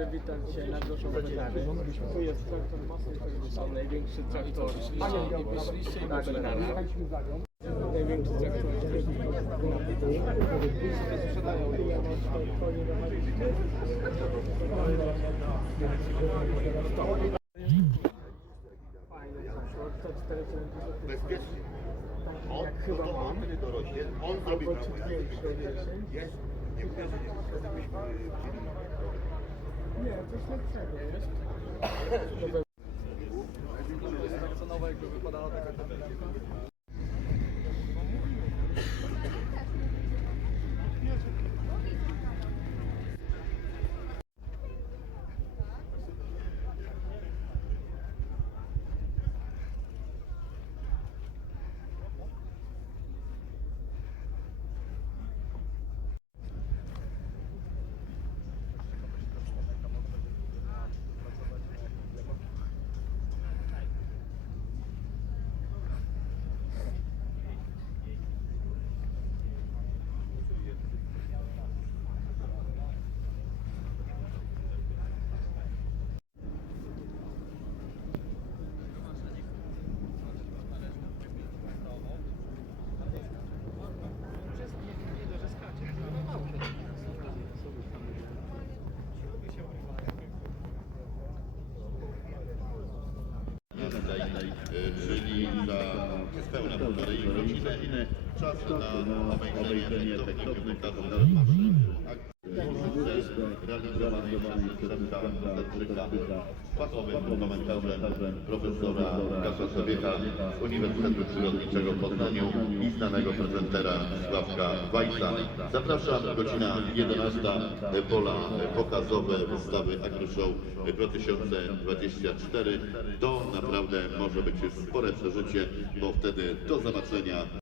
dobry, witam dzisiaj na Groszowej Bednary. Tu jest traktor masy, to jest tam największy traktor Wyszliście i. Największy traktor, który na pytanie. Sprzedają Fajny traktor, 140 bezpiecznie. On, jak chyba to on będzie dorośnie, on zrobi prawo jazdy. większy od 10? Jest, nie mówię, że nie, wtedy chcieli. Nie, coś lepszego jest. Czyli za niespełna półtorej godziny czas na obejrzenie tektownych wykazu maszyn realizowanej przez profesora Sobiecha z Uniwersytetu Przyrodniczego w Poznaniu i znanego prezentera Sławka Wajsa. Zapraszam, godzina 11, pola pokazowe wystawy AgriShow 2024. To naprawdę może być spore przeżycie, bo wtedy do zobaczenia